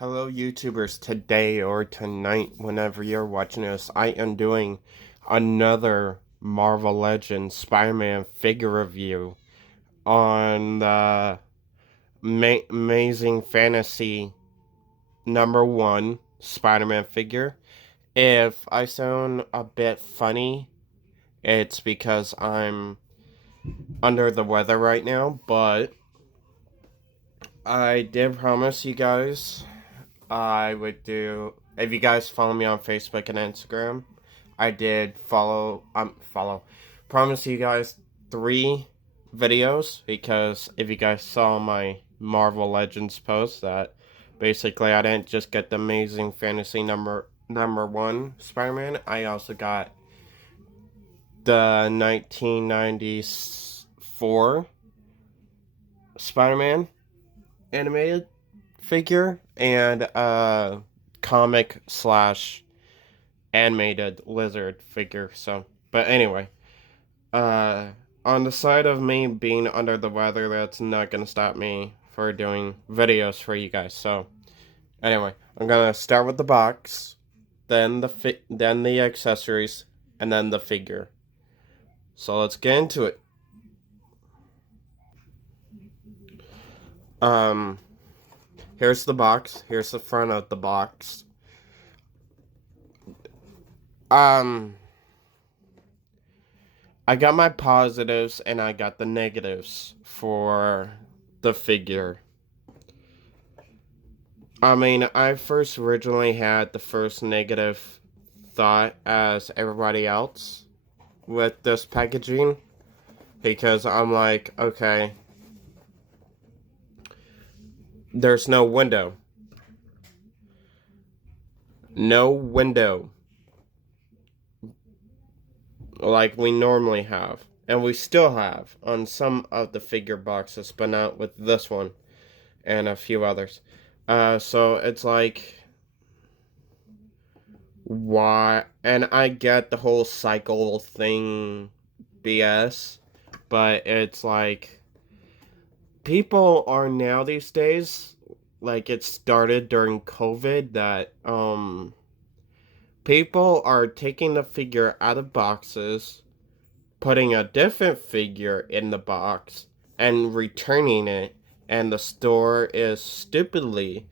Hello, YouTubers. Today or tonight, whenever you're watching this, I am doing another Marvel Legends Spider-Man figure review on the Amazing Fantasy #1 Spider-Man figure. If I sound a bit funny, it's because I'm under the weather right now, but I did promise you guys I would do, if you guys follow me on Facebook and Instagram, I did promise you guys 3 videos, because if you guys saw my Marvel Legends post, that basically I didn't just get the Amazing Fantasy #1 Spider-Man, I also got the 1994 Spider-Man animated figure and comic slash animated lizard figure. So, but anyway, on the side of me being under the weather, that's not gonna stop me for doing videos for you guys. So anyway, I'm gonna start with the box, then then the accessories, and then the figure. So let's get into it. Um, Here's the box. Here's the front of the box. Um, I got my positives and I got the negatives for the figure. I mean, I first originally had the first negative thought as everybody else with this packaging, because I'm like, okay, there's no window. No window like we normally have. And we still have on some of the figure boxes, but not with this one and a few others. So it's like, why? And I get the whole cycle thing BS, but it's like, people are now these days, like it started during COVID, that people are taking the figure out of boxes, putting a different figure in the box, and returning it, and the store is stupidly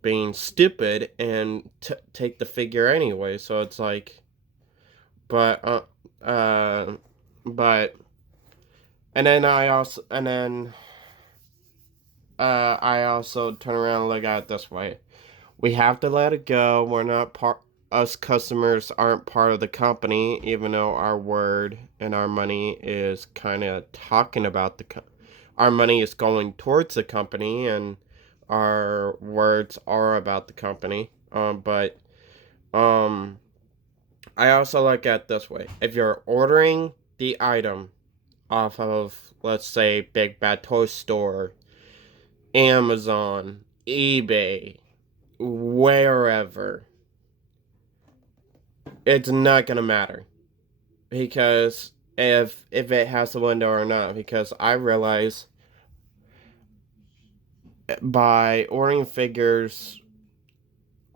being stupid and take the figure anyway. So it's like, but uh but and then I also turn around and look at it this way: we have to let it go. We're not part. Us customers aren't part of the company, even though our word and our money is kind of talking about our money is going towards the company, and our words are about the company. But I also look at it this way: if you're ordering the item off of, let's say, Big Bad Toy Store, Amazon, eBay, wherever, it's not gonna matter, because if it has a window or not, because I realize by ordering figures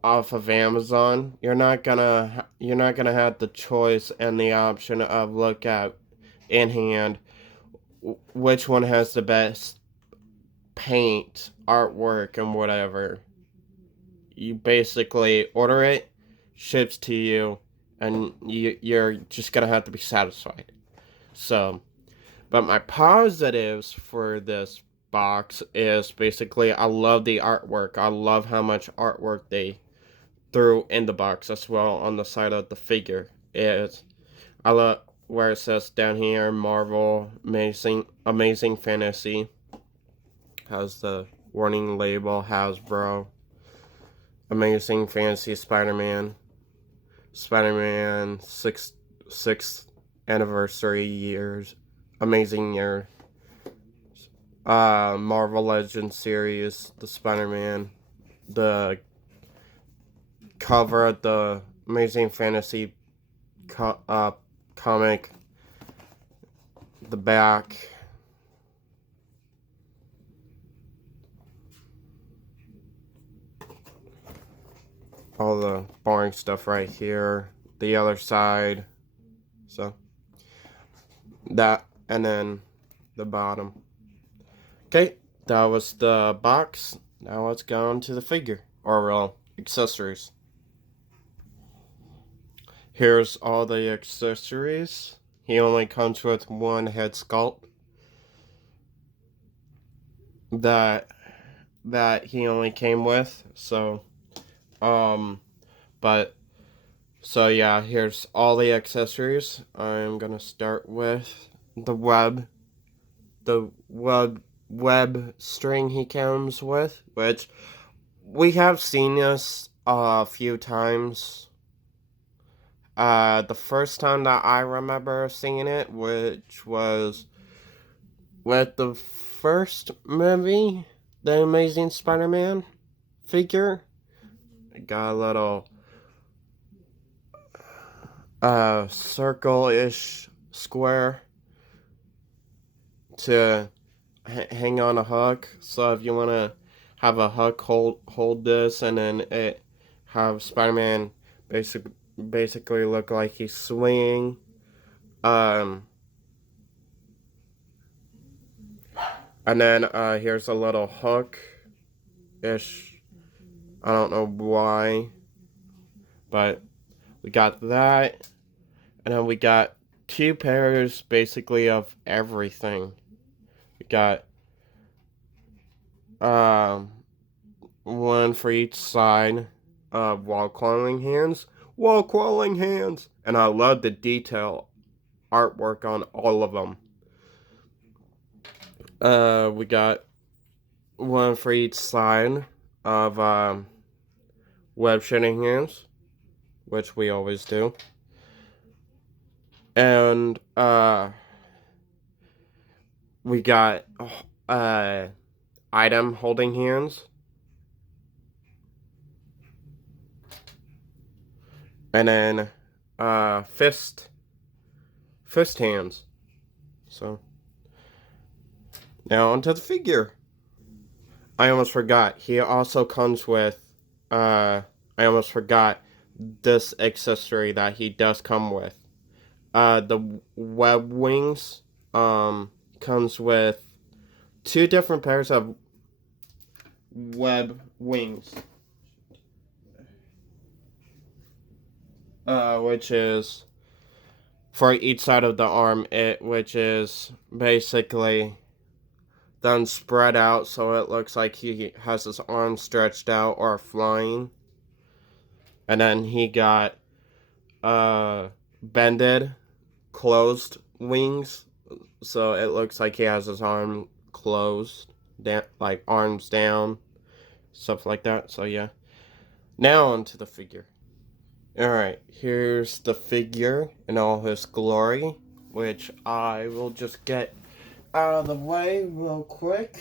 off of Amazon, you're not gonna have the choice and the option of look at in hand which one has the best paint, artwork, and whatever. You basically order it, ships to you, and you're just gonna have to be satisfied. So, but my positives for this box is basically, I love the artwork. I love how much artwork they threw in the box as well on the side of the figure. I love where it says down here, Marvel Amazing Fantasy. Has the warning label, Hasbro. Amazing Fantasy Spider-Man. Spider-Man sixth anniversary years. Amazing year. Marvel Legends series, the Spider-Man, the cover of the Amazing Fantasy comic, the back, all the boring stuff right here, the other side. So that, and then the bottom. Okay, that was the box. Now let's go on to the figure, or accessories. Here's all the accessories. He only comes with one head sculpt. That he only came with. So, but so yeah, here's all the accessories. I'm gonna start with the web string he comes with, which we have seen this a few times. The first time that I remember seeing it, which was with the first movie, The Amazing Spider-Man figure. I got a little circle-ish square to hang on a hook. So if you want to have a hook hold this, and then it have Spider-Man basically look like he's swinging. And then here's a little hook-ish. I don't know why, but we got that. And then we got two pairs basically of everything. We got one for each side of wall crawling hands. Wall crawling hands! And I love the detail artwork on all of them. We got one for each side of web shooting hands, which we always do. And we got item holding hands. And then fist hands. So now onto the figure. I almost forgot. He also comes with I almost forgot this accessory that he does come with. The web wings comes with two different pairs of web wings. Which is for each side of the arm, which is basically then spread out so it looks like he has his arms stretched out or flying. And then he got bended, closed wings, so it looks like he has his arm closed, like arms down, stuff like that. So yeah. Now onto the figure. Alright, here's the figure in all his glory, which I will just get out of the way real quick.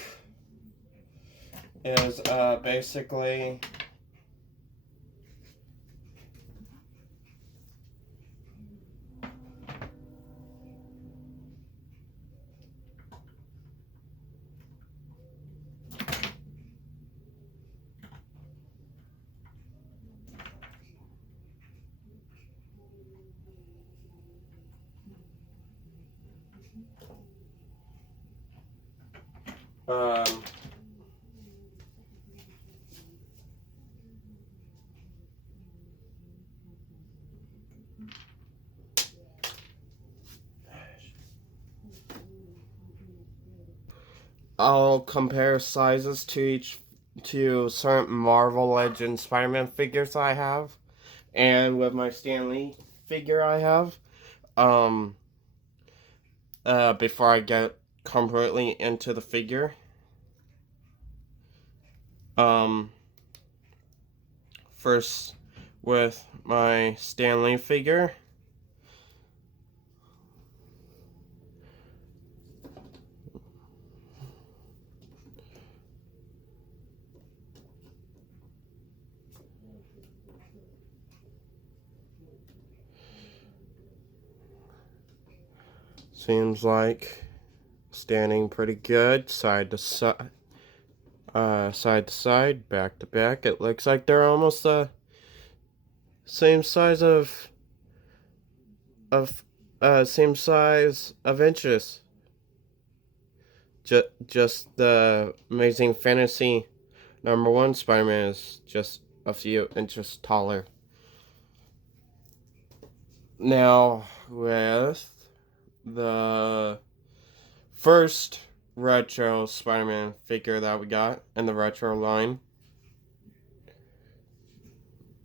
Is basically um I'll compare sizes to certain Marvel Legends Spider-Man figures I have, and with my Stan Lee figure I have. Before I get completely into the figure. First with my Stan Lee figure. Seems like standing pretty good, side to side, back to back. It looks like they're almost the same size of same size of inches. Just the Amazing Fantasy #1 Spider-Man is just a few inches taller. Now, with the first retro Spider-Man figure that we got in the retro line,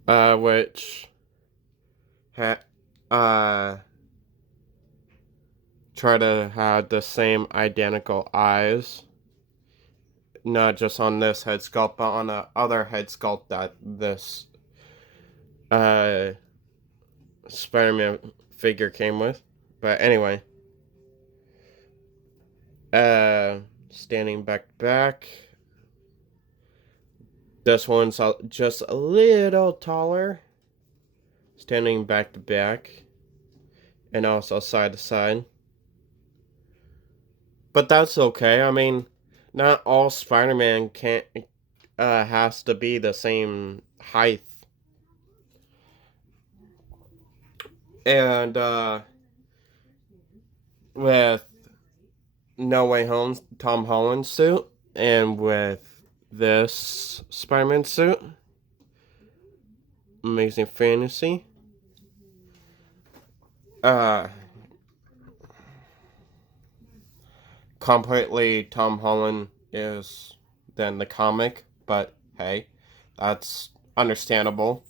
which had try to have the same identical eyes, not just on this head sculpt, but on the other head sculpt that this Spider-Man figure came with. But anyway, standing back. This one's just a little taller, standing back to back, and also side to side. But that's okay. I mean, not all Spider-Man can't has to be the same height. And with No Way Home, Tom Holland suit, and with this Spider-Man suit, Amazing Fantasy, completely Tom Holland is than the comic, but hey, that's understandable.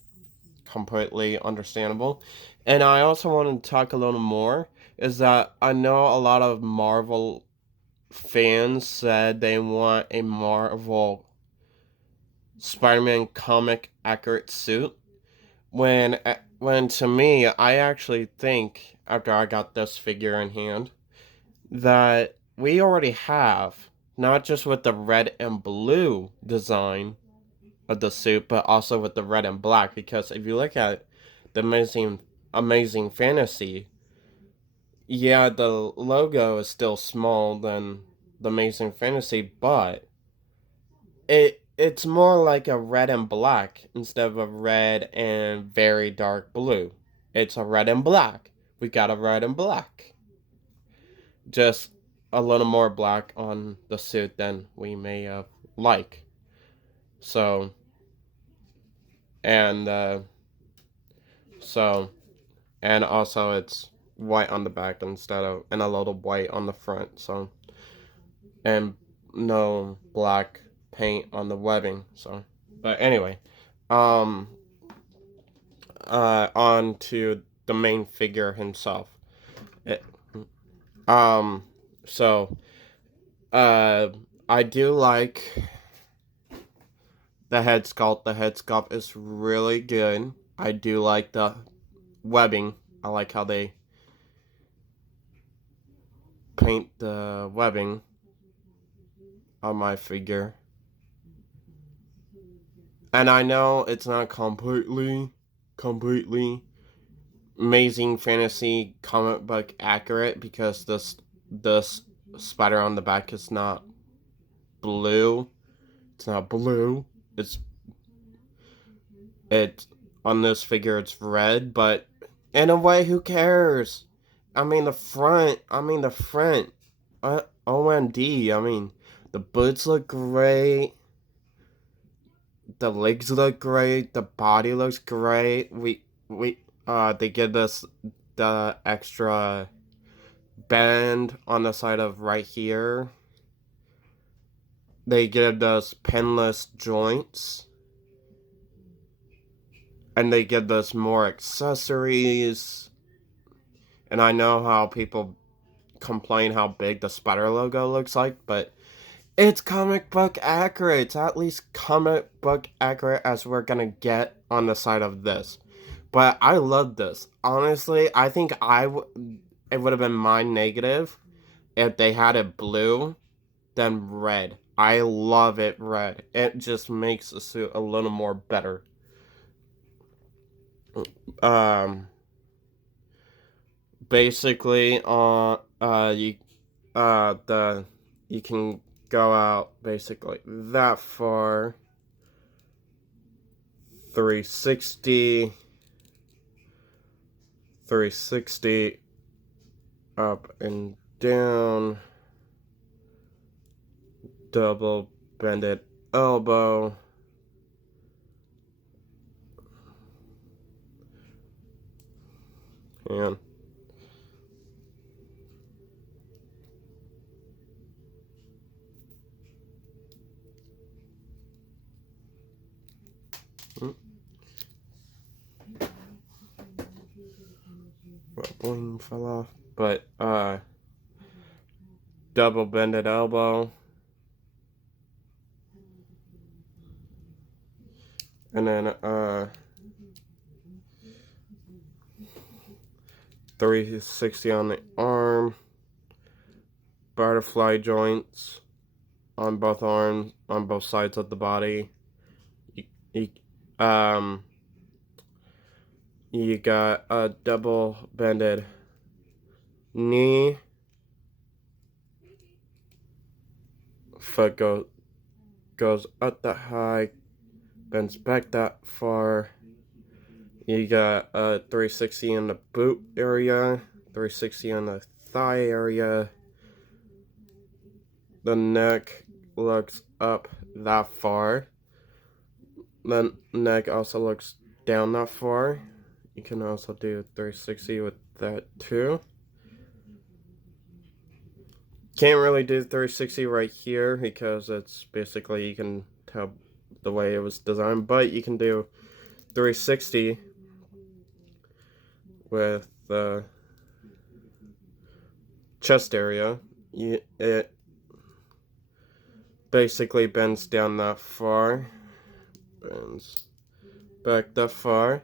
Completely understandable. And I also want to talk a little more is that I know a lot of Marvel fans said they want a Marvel Spider-Man comic accurate suit. When to me, I actually think after I got this figure in hand that we already have, not just with the red and blue design of the suit, but also with the red and black. Because if you look at the Amazing Fantasy, yeah, the logo is still small than the Amazing Fantasy, but it's more like a red and black instead of a red and very dark blue. It's a red and black. We got a red and black. Just a little more black on the suit than we may like. So, and and also it's white on the back instead of and a little white on the front. So, and no black paint on the webbing. So, but anyway, on to the main figure himself. It, so, I do like the head sculpt. The head sculpt is really good. I do like the webbing. I like how they paint the webbing on my figure. And I know it's not completely Amazing Fantasy comic book accurate because this spider on the back is not blue. It's not blue. It on this figure it's red, but in a way, who cares? I mean the front. OMD. I mean the boots look great. The legs look great. The body looks great. They give us the extra bend on the side of right here. They give us pinless joints. And they give us more accessories. And I know how people complain how big the spider logo looks like, but it's comic book accurate. It's at least comic book accurate as we're gonna get on the side of this. But I love this. Honestly, I think it would have been my negative if they had it blue than red. I love it red. It just makes the suit a little more better. Basically, you can go out basically that far. 360 360 up and down, double bended elbow, and bling fell off, but double bended elbow, and then 360 on the arm, butterfly joints on both arms, on both sides of the body. You got a double bended knee, foot goes up that high, bends back that far. You got a 360 in the boot area, 360 on the thigh area. The neck looks up that far. The neck also looks down that far. You can also do 360 with that too. Can't really do 360 right here because it's basically, you can tell the way it was designed, but you can do 360 with the chest area. It basically bends down that far, bends back that far.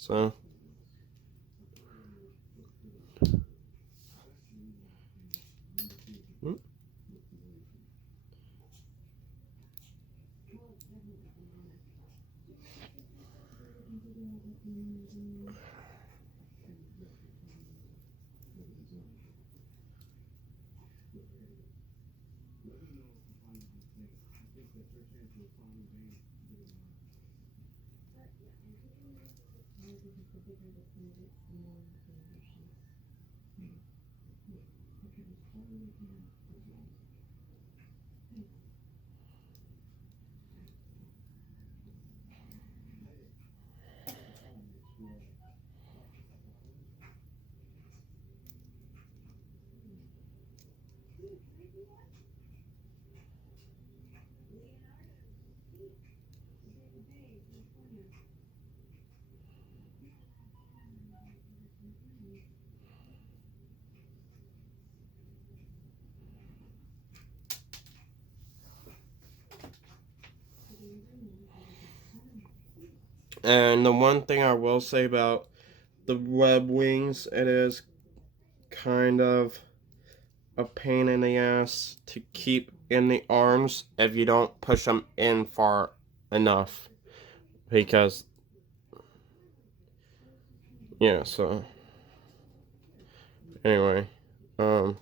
So and the one thing I will say about the web wings, it is kind of a pain in the ass to keep in the arms if you don't push them in far enough, because yeah, so anyway, and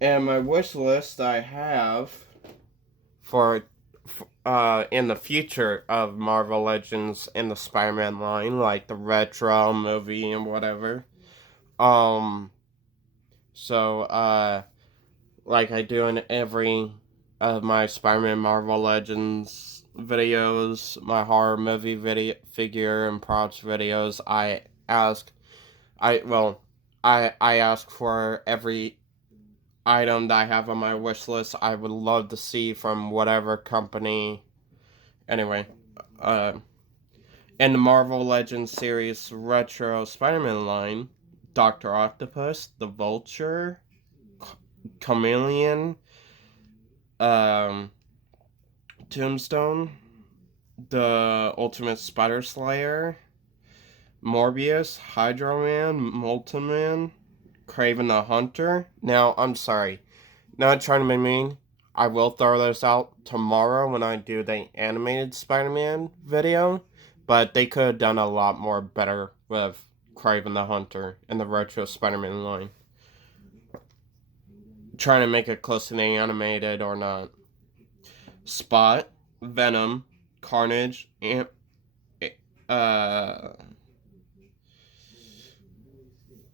my wish list I have for in the future of Marvel Legends and the Spider-Man line, like the retro movie and whatever. So like I do in every of my Spider-Man Marvel Legends videos, my horror movie video figure and props videos, I ask for every item that I have on my wish list I would love to see from whatever company. Anyway, in the Marvel Legends series retro Spider-Man line, Dr. Octopus, the Vulture, Chameleon, Tombstone, the Ultimate Spider Slayer, Morbius, Hydro Man, Molten Man, Kraven the Hunter. Now, I'm sorry, not trying to be mean. I will throw this out tomorrow when I do the animated Spider-Man video, but they could have done a lot more better with Kraven the Hunter in the retro Spider-Man line. Trying to make it close to the animated or not. Spot, Venom, Carnage,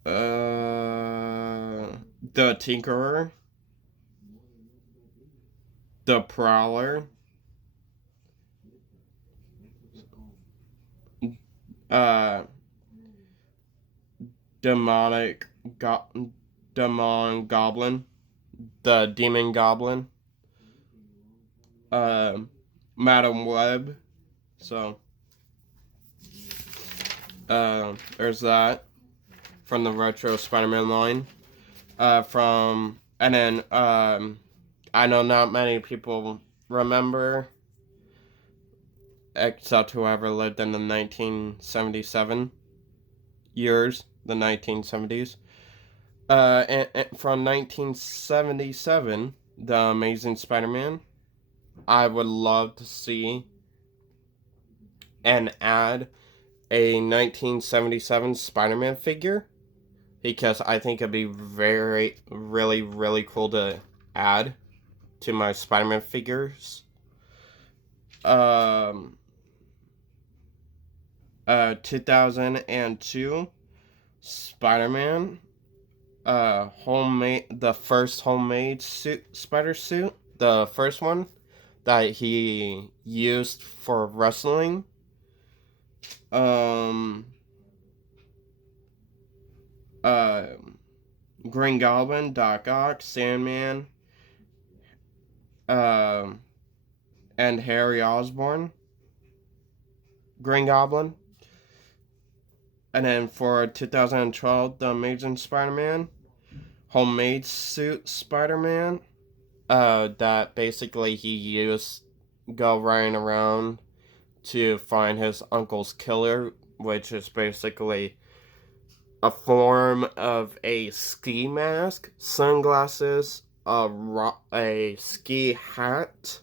The Tinkerer, the Prowler, uh, demonic demon goblin, the demon goblin, uh, Madam Web. So, there's that from the retro Spider-Man line. And then I know not many people remember, except whoever lived in the 1977 years, the 1970s. And from 1977, The Amazing Spider-Man. I would love to see and add a 1977 Spider-Man figure, because I think it'd be really cool to add to my Spider-Man figures. 2002 Spider-Man, the first homemade spider suit, the first one that he used for wrestling. Green Goblin, Doc Ock, Sandman, and Harry Osborn, Green Goblin. And then for 2012, The Amazing Spider-Man, homemade suit Spider-Man, that basically he used go running around to find his uncle's killer, which is basically a form of a ski mask, sunglasses, a ski hat,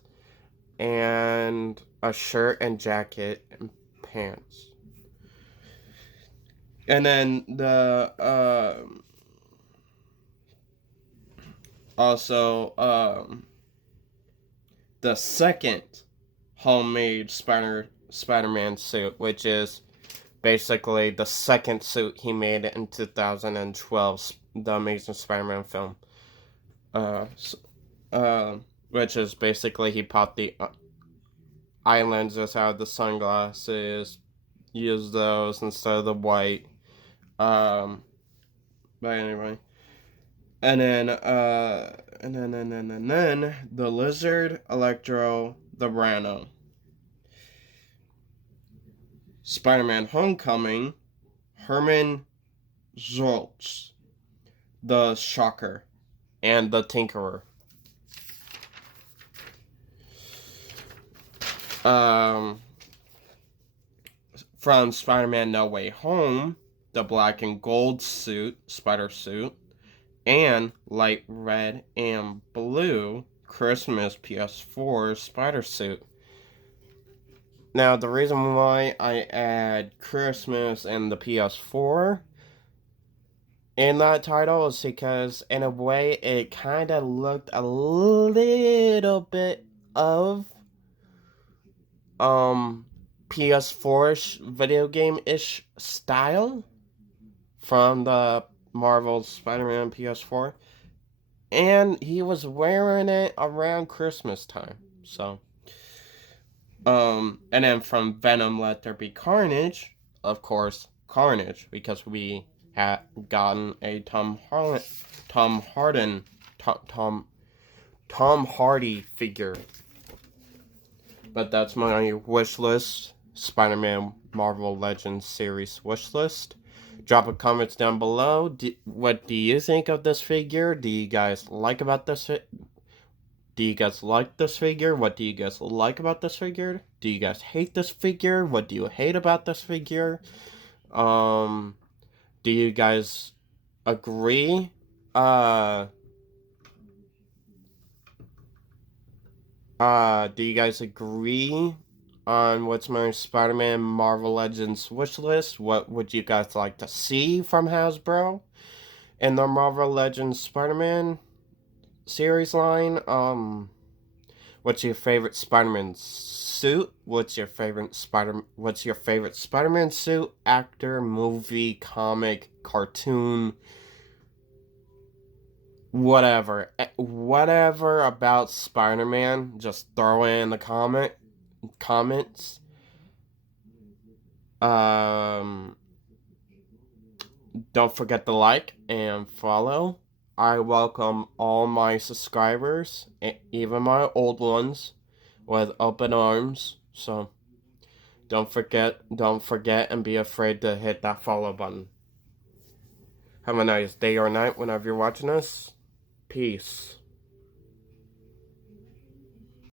and a shirt and jacket and pants. And then the second homemade Spider-Man suit, which is basically the second suit he made in 2012, The Amazing Spider-Man film. Which is basically he popped the eye lenses out of the sunglasses, used those instead of the white. But anyway. And then the Lizard, Electro, the Rhino. Spider-Man Homecoming, Herman Schultz, the Shocker, and the Tinkerer. From Spider-Man No Way Home, the black and gold suit, spider suit, and light red and blue Christmas PS4 spider suit. Now, the reason why I add Christmas and the PS4 in that title is because, in a way, it kind of looked a little bit of PS4-ish video game-ish style from the Marvel Spider-Man PS4, and he was wearing it around Christmas time. So, and then from Venom Let There Be Carnage, of course, Carnage, because we had gotten a Tom Hardy figure. But that's my wish list, Spider-Man Marvel Legends series wish list. Drop a comments down below. What do you think of this figure? Do you guys like about this? Do you guys like this figure? What do you guys like about this figure? Do you guys hate this figure? What do you hate about this figure? Do you guys agree? Do you guys agree on what's my Spider-Man Marvel Legends wish list? What would you guys like to see from Hasbro in the Marvel Legends Spider-Man series line? What's your favorite Spider-Man suit? What's your favorite Spider-Man suit? Actor, movie, comic, cartoon, whatever. Whatever about Spider-Man, just throw it in the comments. Don't forget to like and follow. I welcome all my subscribers, even my old ones, with open arms. So don't forget and be afraid to hit that follow button. Have a nice day or night whenever you're watching this. Peace.